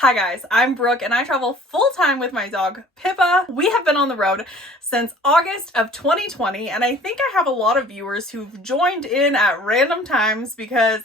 Hi guys, I'm Brooke and I travel full-time with my dog Pippa. We have been on the road since August of 2020 and I think I have a lot of viewers who've joined in at random times because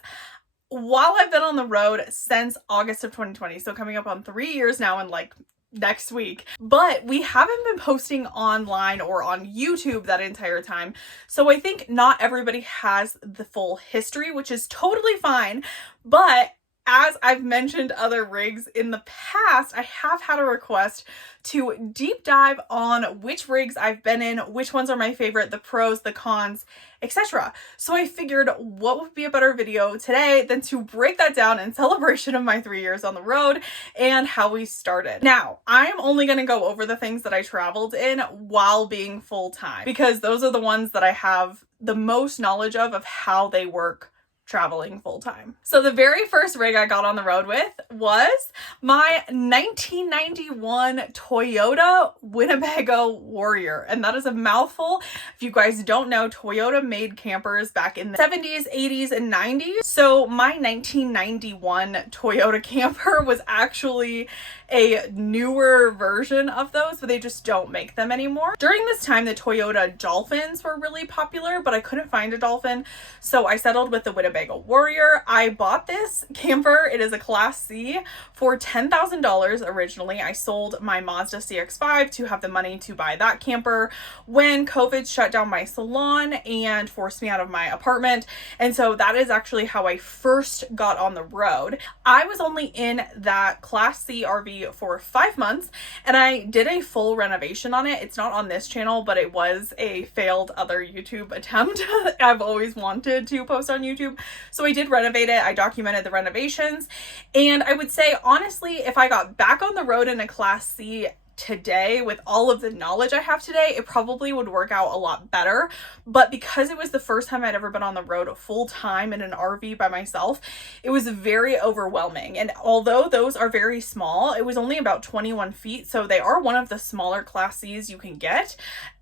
while I've been on the road since August of 2020, so coming up on 3 years now and like next week, but we haven't been posting online or on YouTube that entire time. So I think not everybody has the full history, which is totally fine, but as I've mentioned other rigs in the past, I have had a request to deep dive on which rigs I've been in, which ones are my favorite, the pros, the cons, etc. So I figured what would be a better video today than to break that down in celebration of my 3 years on the road and how we started. Now, I'm only going to go over the things that I traveled in while being full-time because those are the ones that I have the most knowledge of how they work traveling full-time. So the very first rig I got on the road with was my 1991 Toyota Winnebago Warrior, and that is a mouthful. If you guys don't know, Toyota made campers back in the 70s, 80s, and 90s. So my 1991 Toyota camper was actually a newer version of those, but they just don't make them anymore. During this time, the Toyota Dolphins were really popular, but I couldn't find a Dolphin, so I settled with the Winnebago Warrior. I bought this camper. It is a Class C for $10,000 originally. I sold my Mazda CX-5 to have the money to buy that camper when COVID shut down my salon and forced me out of my apartment. And so that is actually how I first got on the road. I was only in that Class C RV for 5 months and I did a full renovation on it. It's not on this channel, but it was a failed other YouTube attempt. I've always wanted to post on YouTube. So I did renovate it. I documented the renovations. And I would say, honestly, if I got back on the road in a Class C today with all of the knowledge I have today, it probably would work out a lot better. But because it was the first time I'd ever been on the road full time in an RV by myself, it was very overwhelming. And although those are very small, it was only about 21 feet. So they are one of the smaller Class Cs you can get.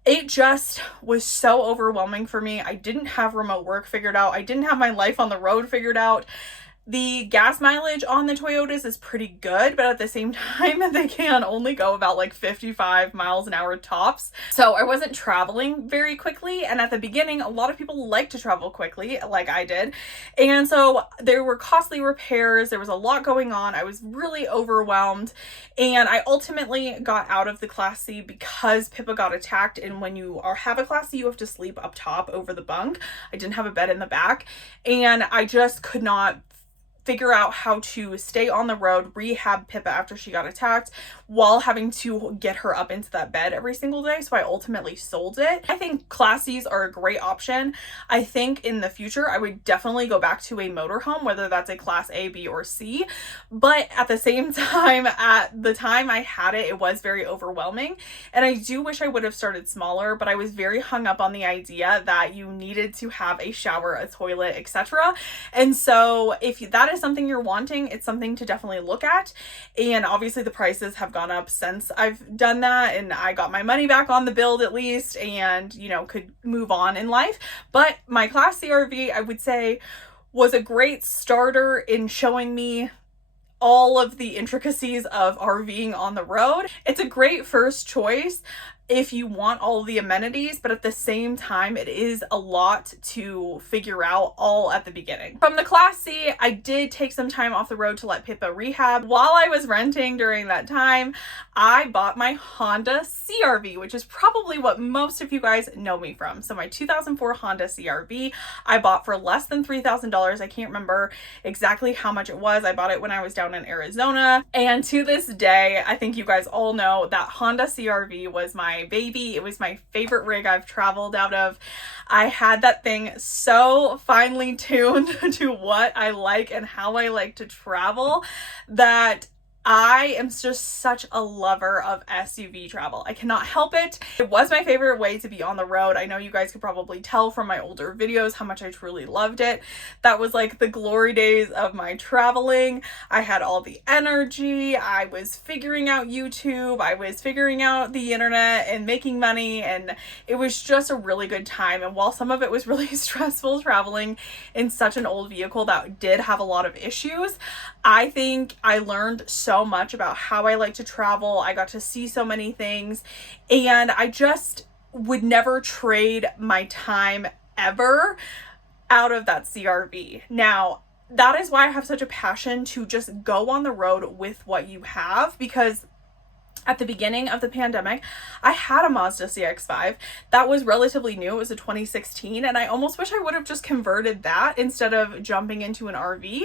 It just was so overwhelming for me. I didn't have remote work figured out. I didn't have my life on the road figured out. The gas mileage on the Toyotas is pretty good, but at the same time, they can only go about like 55 miles an hour tops. So I wasn't traveling very quickly. And at the beginning, a lot of people like to travel quickly like I did. And so there were costly repairs. There was a lot going on. I was really overwhelmed. And I ultimately got out of the Class C because Pippa got attacked. And when you have a Class C, you have to sleep up top over the bunk. I didn't have a bed in the back. And I just could not figure out how to stay on the road, rehab Pippa after she got attacked while having to get her up into that bed every single day. So I ultimately sold it. I think Class Cs are a great option. I think in the future, I would definitely go back to a motorhome, whether that's a Class A, B, or C. But at the same time, at the time I had it, it was very overwhelming. And I do wish I would have started smaller, but I was very hung up on the idea that you needed to have a shower, a toilet, etc. And so if that is something you're wanting, it's something to definitely look at. And obviously the prices have gone up since I've done that and I got my money back on the build at least and, you know, could move on in life. But my Class C RV, I would say, was a great starter in showing me all of the intricacies of RVing on the road. It's a great first choice if you want all of the amenities, but at the same time, it is a lot to figure out all at the beginning. From the Class C, I did take some time off the road to let Pippa rehab. While I was renting during that time, I bought my Honda CR-V, which is probably what most of you guys know me from. So my 2004 Honda CR-V, I bought for less than $3,000. I can't remember exactly how much it was. I bought it when I was down in Arizona. And to this day, I think you guys all know that Honda CR-V was my baby. It was my favorite rig I've traveled out of. I had that thing so finely tuned to what I like and how I like to travel that I am just such a lover of SUV travel. I cannot help it. It was my favorite way to be on the road. I know you guys could probably tell from my older videos how much I truly loved it. That was like the glory days of my traveling. I had all the energy. I was figuring out YouTube. I was figuring out the internet and making money, and it was just a really good time. And while some of it was really stressful traveling in such an old vehicle that did have a lot of issues, I think I learned so so much about how I like to travel. I got to see so many things, and I just would never trade my time ever out of that CRV. Now, that is why I have such a passion to just go on the road with what you have, because at the beginning of the pandemic, I had a Mazda CX-5 that was relatively new. It was a 2016, and I almost wish I would have just converted that instead of jumping into an RV.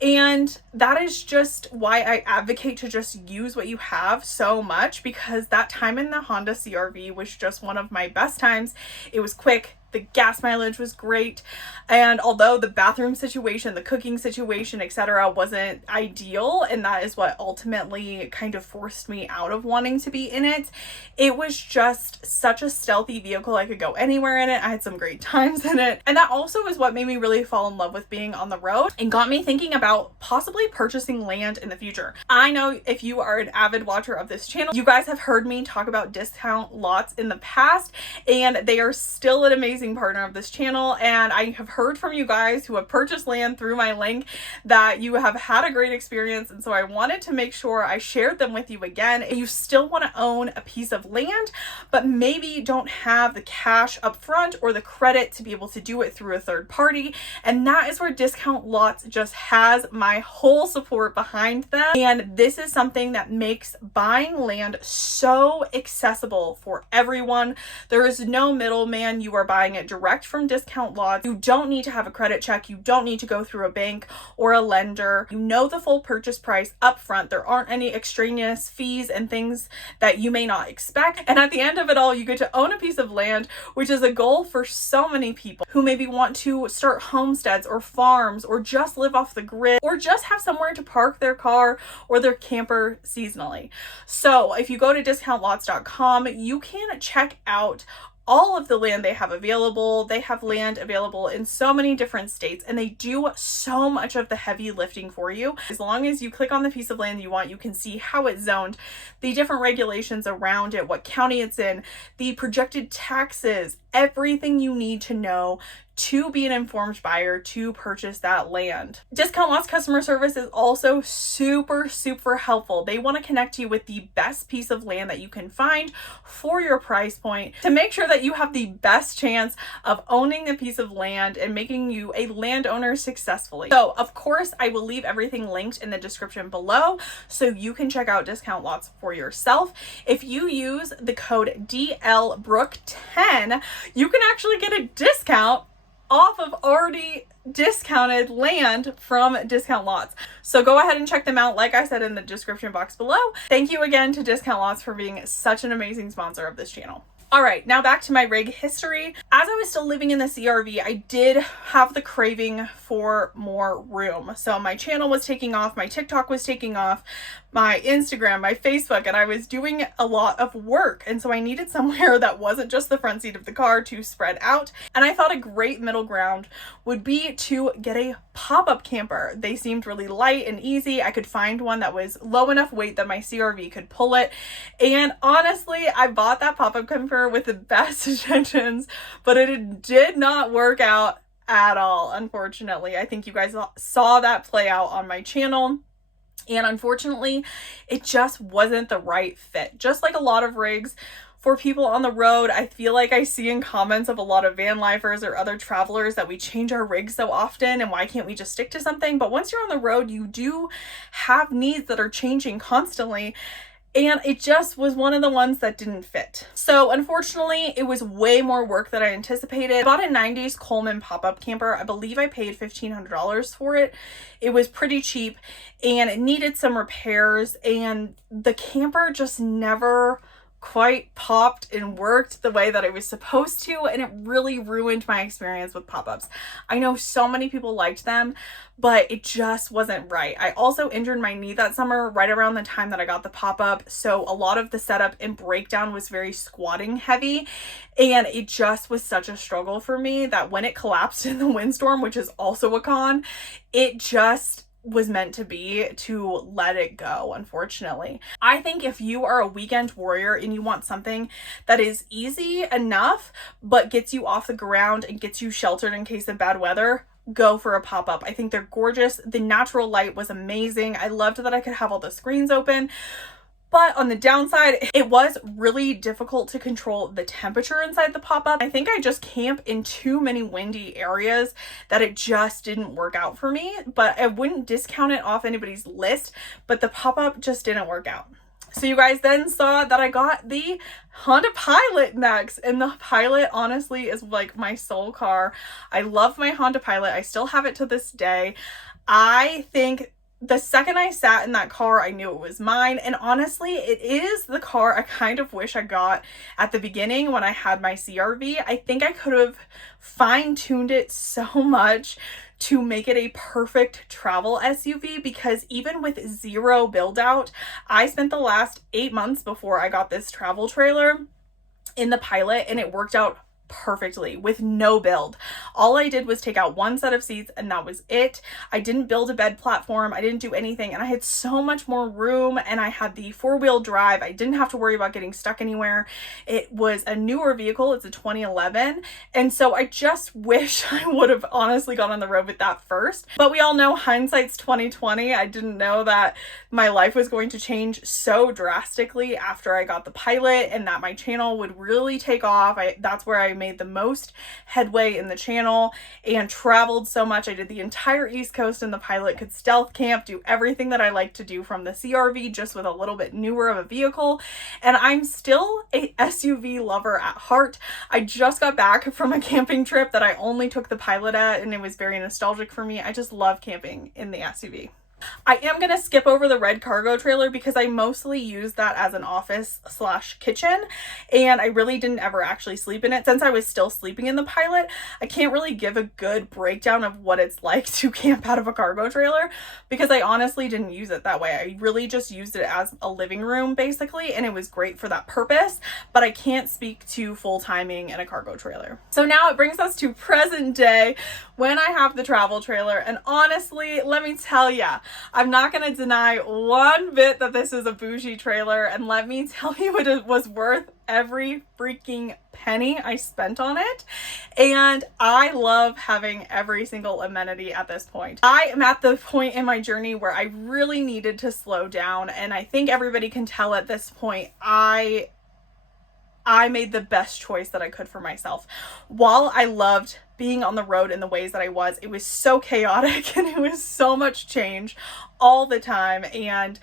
And that is just why I advocate to just use what you have so much, because that time in the Honda CRV was just one of my best times. It was quick. The gas mileage was great, and although the bathroom situation, the cooking situation, etc., wasn't ideal, and that is what ultimately kind of forced me out of wanting to be in it, it was just such a stealthy vehicle. I could go anywhere in it. I had some great times in it, and that also is what made me really fall in love with being on the road and got me thinking about possibly purchasing land in the future. I know if you are an avid watcher of this channel, you guys have heard me talk about discount lots in the past, and they are still an amazing partner of this channel, and I have heard from you guys who have purchased land through my link that you have had a great experience, and so I wanted to make sure I shared them with you again. If you still want to own a piece of land but maybe don't have the cash up front or the credit to be able to do it through a third party, and that is where Discount Lots just has my whole support behind them. And this is something that makes buying land so accessible for everyone. There is no middleman. You are buying it direct from Discount Lots. You don't need to have a credit check. You don't need to go through a bank or a lender. You know the full purchase price up front. There aren't any extraneous fees and things that you may not expect. And at the end of it all, you get to own a piece of land, which is a goal for so many people who maybe want to start homesteads or farms, or just live off the grid, or just have somewhere to park their car or their camper seasonally. So if you go to discountlots.com, you can check out all of the land they have available. They have land available in so many different states, and they do so much of the heavy lifting for you. As long as you click on the piece of land you want, you can see how it's zoned, the different regulations around it, what county it's in, the projected taxes, everything you need to know to be an informed buyer to purchase that land. Discount Lots customer service is also super helpful. They want to connect you with the best piece of land that you can find for your price point to make sure that you have the best chance of owning a piece of land and making you a landowner successfly. So of course, I will leave everything linked in the description below so you can check out Discount Lots for yourself. If you use the code DLBrooke10, you can actually get a discount off of already discounted land from Discount Lots. So go ahead and check them out, like I said, in the description box below. Thank you again to Discount Lots for being such an amazing sponsor of this channel. All right, now back to my rig history. As I was still living in the CRV, I did have the craving for more room. So my channel was taking off, my TikTok was taking off, my Instagram, my Facebook, and I was doing a lot of work. And so I needed somewhere that wasn't just the front seat of the car to spread out. And I thought a great middle ground would be to get a pop-up camper. They seemed really light and easy. I could find one that was low enough weight that my CRV could pull it. And honestly, I bought that pop-up camper with the best intentions, but it did not work out at all, unfortunately. I think you guys saw that play out on my channel. And unfortunately, it just wasn't the right fit. Just like a lot of rigs for people on the road, I feel like I see in comments of a lot of van lifers or other travelers that we change our rigs so often and why can't we just stick to something? But once you're on the road, you do have needs that are changing constantly. And it just was one of the ones that didn't fit. So unfortunately, it was way more work than I anticipated. I bought a 90s Coleman pop-up camper. I believe I paid $1,500 for it. It was pretty cheap and it needed some repairs, and the camper just never quite popped and worked the way that it was supposed to, and it really ruined my experience with pop-ups. I know so many people liked them, but it just wasn't right. I also injured my knee that summer right around the time that I got the pop-up, so a lot of the setup and breakdown was very squatting heavy, and it just was such a struggle for me that when it collapsed in the windstorm, which is also a con, it just was meant to be to let it go, unfortunately. I think if you are a weekend warrior and you want something that is easy enough but gets you off the ground and gets you sheltered in case of bad weather, go for a pop-up. I think they're gorgeous. The natural light was amazing. I loved that I could have all the screens open. But on the downside, it was really difficult to control the temperature inside the pop-up. I think I just camp in too many windy areas that it just didn't work out for me. But I wouldn't discount it off anybody's list, but the pop-up just didn't work out. So you guys then saw that I got the Honda Pilot next, and the Pilot honestly is like my soul car. I love my Honda Pilot. I still have it to this day. I think the second I sat in that car, I knew it was mine. And honestly, it is the car I kind of wish I got at the beginning when I had my CRV. I think I could have fine-tuned it so much to make it a perfect travel SUV, because even with zero build out, I spent the last 8 months before I got this travel trailer in the Pilot, and it worked out perfectly with no build. All I did was take out one set of seats and that was it. I didn't build a bed platform. I didn't do anything, and I had so much more room, and I had the 4-wheel drive. I didn't have to worry about getting stuck anywhere. It was a newer vehicle. It's a 2011. And so I just wish I would have honestly gone on the road with that first. But we all know hindsight's 2020. I didn't know that my life was going to change so drastically after I got the Pilot, and that my channel would really take off. That's where I made the most headway in the channel and traveled so much. I did the entire East Coast in the Pilot, could stealth camp, do everything that I like to do from the CRV, just with a little bit newer of a vehicle. And I'm still a SUV lover at heart. I just got back from a camping trip that I only took the Pilot at, and it was very nostalgic for me. I just love camping in the SUV. I am going to skip over the red cargo trailer because I mostly use that as an office / kitchen, and I really didn't ever actually sleep in it. Since I was still sleeping in the Pilot, I can't really give a good breakdown of what it's like to camp out of a cargo trailer because I honestly didn't use it that way. I really just used it as a living room basically, and it was great for that purpose, but I can't speak to full timing in a cargo trailer. So now it brings us to present day when I have the travel trailer, and honestly, let me tell ya, I'm not going to deny one bit that this is a bougie trailer, and let me tell you, it was worth every freaking penny I spent on it. And I love having every single amenity at this point. I am at the point in my journey where I really needed to slow down, and I think everybody can tell at this point I made the best choice that I could for myself. While I loved being on the road in the ways that I was, it was so chaotic and it was so much change all the time. And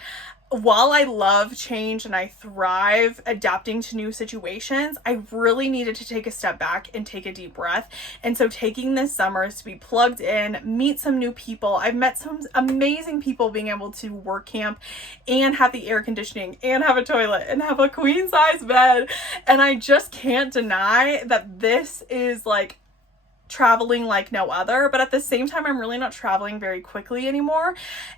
while I love change and I thrive adapting to new situations, I really needed to take a step back and take a deep breath. And so taking this summer to be plugged in, meet some new people. I've met some amazing people being able to work camp and have the air conditioning and have a toilet and have a queen size bed. And I just can't deny that this is like traveling like no other, but at the same time, I'm really not traveling very quickly anymore,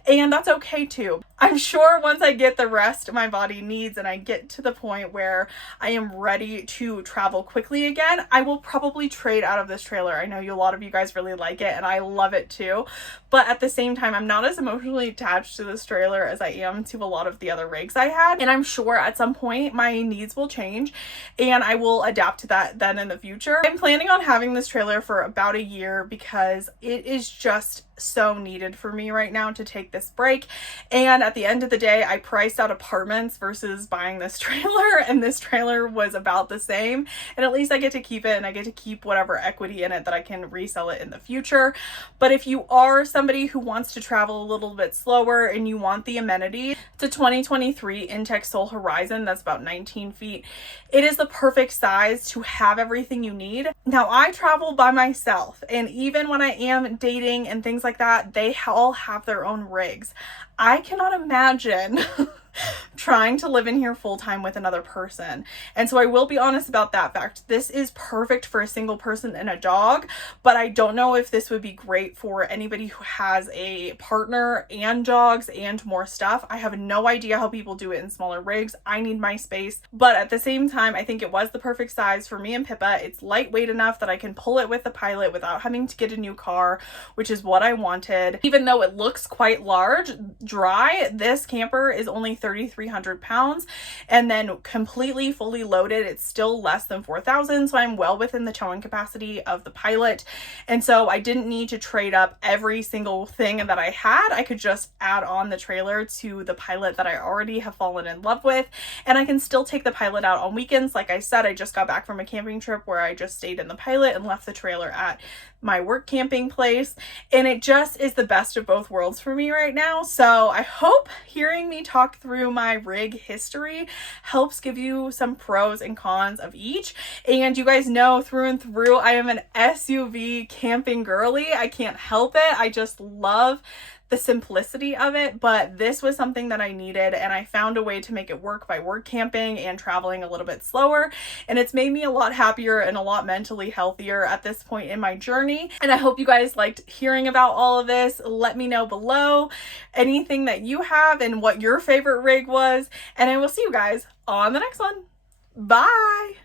and that's okay too. I'm sure once I get the rest my body needs and I get to the point where I am ready to travel quickly again, I will probably trade out of this trailer. I know a lot of you guys really like it and I love it too, but at the same time, I'm not as emotionally attached to this trailer as I am to a lot of the other rigs I had, and I'm sure at some point my needs will change and I will adapt to that then in the future. I'm planning on having this trailer for about a year because it is just so needed for me right now to take this break. And at the end of the day, I priced out apartments versus buying this trailer, and this trailer was about the same, and at least I get to keep it and I get to keep whatever equity in it that I can resell it in the future. But if you are somebody who wants to travel a little bit slower and you want the amenity, it's a 2023 Intex Soul Horizon that's about 19 feet. It is the perfect size to have everything you need. Now, I travel by myself, and even when I am dating and things like that, they all have their own rigs. I cannot imagine trying to live in here full time with another person. And so I will be honest about that fact. This is perfect for a single person and a dog, but I don't know if this would be great for anybody who has a partner and dogs and more stuff. I have no idea how people do it in smaller rigs. I need my space, but at the same time, I think it was the perfect size for me and Pippa. It's lightweight enough that I can pull it with the Pilot without having to get a new car, which is what I wanted. Even though it looks quite large, dry, this camper is only 3,300 300 pounds. And then completely fully loaded, it's still less than 4,000. So I'm well within the towing capacity of the Pilot. And so I didn't need to trade up every single thing that I had. I could just add on the trailer to the Pilot that I already have fallen in love with. And I can still take the Pilot out on weekends. Like I said, I just got back from a camping trip where I just stayed in the Pilot and left the trailer at my work camping place, and it just is the best of both worlds for me right now. So I hope hearing me talk through my rig history helps give you some pros and cons of each. And you guys know through and through I am an SUV camping girly. I can't help it. I just love the simplicity of it, but this was something that I needed, and I found a way to make it work by work camping and traveling a little bit slower, and it's made me a lot happier and a lot mentally healthier at this point in my journey. And I hope you guys liked hearing about all of this. Let me know below anything that you have and what your favorite rig was, and I will see you guys on the next one. Bye!